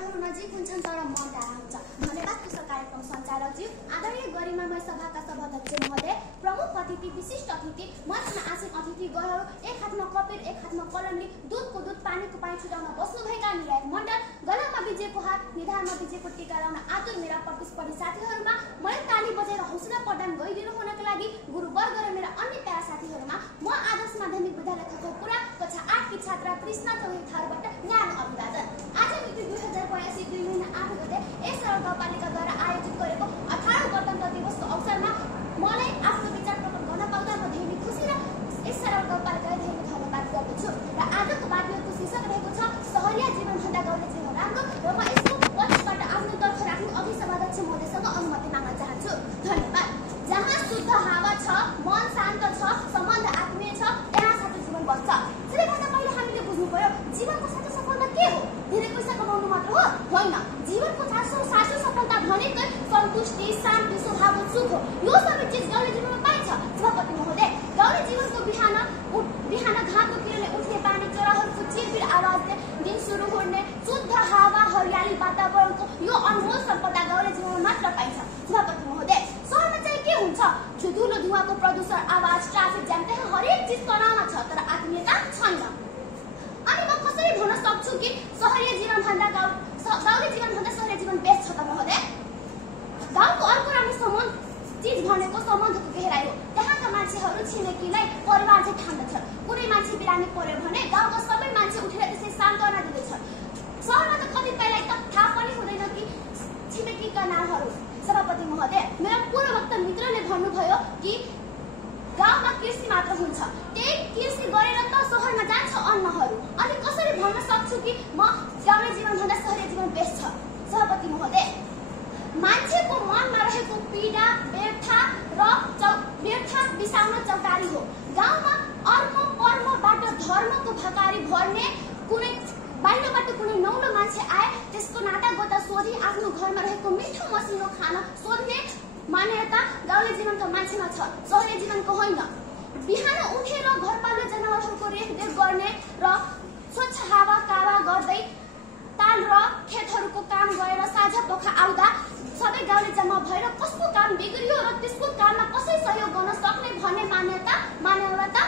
स्थलहरू नजिक हुन्छन् तर मन टाढा हुन्छ। धन्यवाद कुशल कार्यक्रम सञ्चालकज्यू, आदरणीय गरिमामय सभाका सभाध्यक्ष महोदय, प्रमुख अतिथि, विशिष्ट अतिथि, मञ्चमा आसीन अतिथिगणहरू, एक हातमा कपेर एक हातमा कलम लिई दूधको दूध पानीको पानी छुटाउन बस्नुभएका निर्णायक मण्डल, गलामा विजयको हात, निधारमा विजयको टीका लाउन आतुर मेरा प्रतिस्पर्धी साथीहरूमा, मैले ताली बजाएर हौसला प्रदान गरिदिनु हुनका लागि गुरुवर्ग र मेरा अन्य प्यारा साथीहरूमा म आदर्श माध्यमिक विद्यालय खकुपुरा कक्षा 8 की छात्रा कृष्णा चौधरी थारूबाट न्यानो अभिवादन। आज मिति 2082 2 महिना 8 गते यस नगरपालिकाद्वारा आयोजित गरेको 18औं गणतन्त्र दिवसको अवसरमा मलाई आफ्नो विचार प्रकट गर्न पाउँदा म धेरै खुसी र यस नगरपालिकालाई धेरै धन्यवाद गर्दछु। र आजको वार्ताको शीर्षक रहेको छ सहरिया जीवनभन्दा गाउँले जीवन राम्रो, र म यसको पक्षबाट आफ्नो तर्फ राख्नु अघि सभाध्यक्ष महोदयसँग अनुमति माग्न चाहन्छु। धन्यवाद। जहाँ शुद्ध हावा छ, मन शान्त छ, सम्बन्ध आत्मीय छ, त्यहाँ साथो जीवन बस्छ। सबैभन्दा पहिले हामीले बुझ्नु पर्यो जीवनको साँचो सफलता के हो? धेरै पैसा कमाउनु मात्र हो? होइन। जीवनको साँचो सफलता भनेकै सन्तुष्टि, शान्ति, स्वभावको सुख हो। यो सबै चिज गाउँले जीवनमा पाइन्छ। सभापति महोदय, गाउँले जीवनको बिहान घामको किरणले उठ्ने पानी, चराहरूको चिरबिर आवाजले दिन सुरु हुने शुद्ध हावा, हरियाली वातावरणको यो अनमोल सम्पदा गाउँले जीवनमा मात्र पाइन्छ। सभापति महोदय, सहरमा चाहिँ के हुन्छ? ठुलो धुवाको प्रदूषण, आवाज, ट्राफिक जाम, त्यहाँ हरेक चिज तनावमा छ तर आत्मीयता छैन। अनि म कसरी भन्न सक्छु कि सहरीय जीवनभन्दा गाउँले जीवनभन्दा सहरीय जीवन बेस्ट छ त महोदय? गाउँको अर्को राम्रो चिज भनेको सम्बन्धको गहिराई हो। त्यहाँका मान्छेहरू छिमेकीलाई परिवार चाहिँ ठान्दछन्। कुनै मान्छे बिरामी पर्यो भने गाउँका सबै मान्छे उठेर त्यसै सान्त्वना दिँदछन्। सहरमा त कतिपयलाई त थाहा पनि हुँदैन कि छिमेकीका नामहरू। सभापति महोदय, मेरो पूर्ववक्ता मित्रले भन्नुभयो कि गाउँमा कृषि मात्र हुन्छ, त्यही कृषि गरेर त सहरमा जान्छ अन्नहरू। अनि कसरी भन्न सक्छु कि म गाउँले जीवनभन्दा सहरीय जीवन बेस्ट छ? सभापति महोदय, मान्छेको मनमा रहेको पीडा, व्यर्थ बिसाउन चौतारी हो। गाउँमा पर्मबाट धर्मको भकारी भर्ने, कुनै बाहिरबाट कुनै नौलो मान्छे आए त्यसको नाता गोता सोधी आफ्नो घरमा रहेको मिठो मसिनो खाना सोध्ने मान्यता गाउँले जीवनको मान्छेमा छ, सहरीय जीवनको होइन। बिहान उठेर घरपालुवा जनावरहरूको रेखदेख गर्ने र स्वच्छ हावा कावा गर्दै ताल र खेतहरूको काम गरेर साझा पोखा आउँदा सबै गाउँले जम्मा भएर कसको काम बिग्रियो र त्यसको काममा कसरी सहयोग गर्न सक्ने भन्ने मान्यता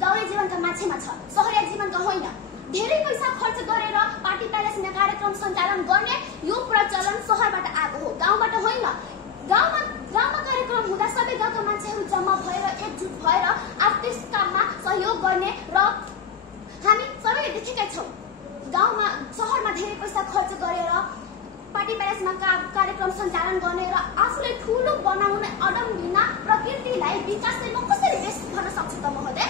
गाउँले जीवनका मान्छेमा छ, सहरीय जीवनका होइन। धेरै पैसा खर्च गरेर पार्टी प्यालेसमा कार्यक्रम सञ्चालन गर्ने यो प्रचलन सहरबाट आएको हो, गाउँबाट होइन। गाउँमा कार्यक्रम हुँदा सबै गाउँका मान्छेहरू जम्मा भएर एकजुट भएर त्यस काममा सहयोग गर्ने र हामी सबैले देखेकै छौँ। सहरमा धेरै पैसा खर्च गरेर पार्टी प्यालेसमा कार्यक्रम सञ्चालन गर्ने र आफूले ठुलो बनाउन अडम्बिना प्रकृतिलाई विकासले म कसरी बेस्ट भन्न सक्छु त महोदय?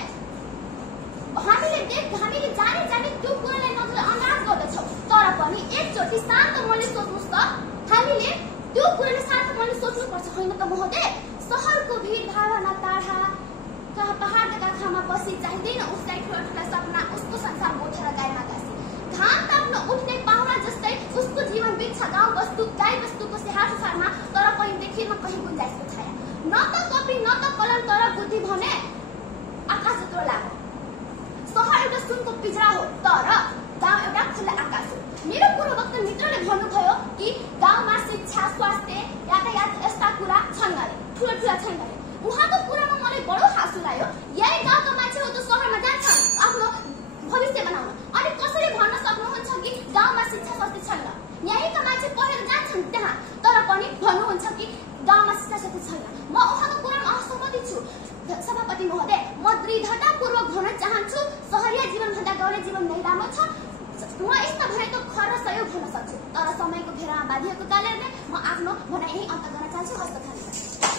हामीले जाने त्यो कुरालाई नजरअन्दाज गर्दछौँ। तर पनि एकचोटि शान्त मनले सोच्नुहोस् त, हामीले त्यो कुराले शान्त मनले सोच्नुपर्छ होइन त महोदय? सहरको भिड भावना टाढा पहाडका खामा बसी चाहिँदैन उसलाई ठुला सपना, उसको संसार गोठेर गाईमा घाँसी। घाम ताप्न उठ्ने पाहुना जस्तै उसको जीवन बित्छ गाई बस्तुको स्याहार सुसारमा, तर कहीँ देखिरमा कहीँ गुन्जाइसको छाया। न त कपी न त कलम, तर बुद्धि भने आकाश जत्रो लाग्यो। सहर एउटा सुनको पिंजरा हो तर गाउँ एउटा खुल्ला आकाश हो। मेरो पूर्ववक्ता मित्रले भन्नुभयो कि गाउँमा शिक्षा, स्वास्थ्य, यातायात यस्ता कुरा छन् गरे, ठुला छन् गरे। उहाँको कुरामा मलाई बडो हाँसो लाग्यो। यही गाउँका मान्छेहरू त सहरमा जान्छन् आफ्नो भविष्य बनाउन, अनि कसरी भन्न सक्नुहुन्छ कि गाउँमा शिक्षा स्वास्थ्य छैन? यहीँका मान्छे पढेर जान्छन् त्यहाँ, तर पनि भन्नुहुन्छ कि गाउँमा शिक्षा स्वास्थ्य छैन। म उहाँको कुरामा असहमति छु। सभापति महोदय, म दृढतापूर्वक भन्न चाहन्छु सहरीय जीवनभन्दा गाउँले जीवन नै राम्रो छ। म यस्ता भनेको खर सहयोग भन्न सक्छु, तर समयको घेरामा बाँधिएको कारणले म आफ्नो भनाइ यही अन्त गर्न चाहन्छु। हस्त धन्यवाद।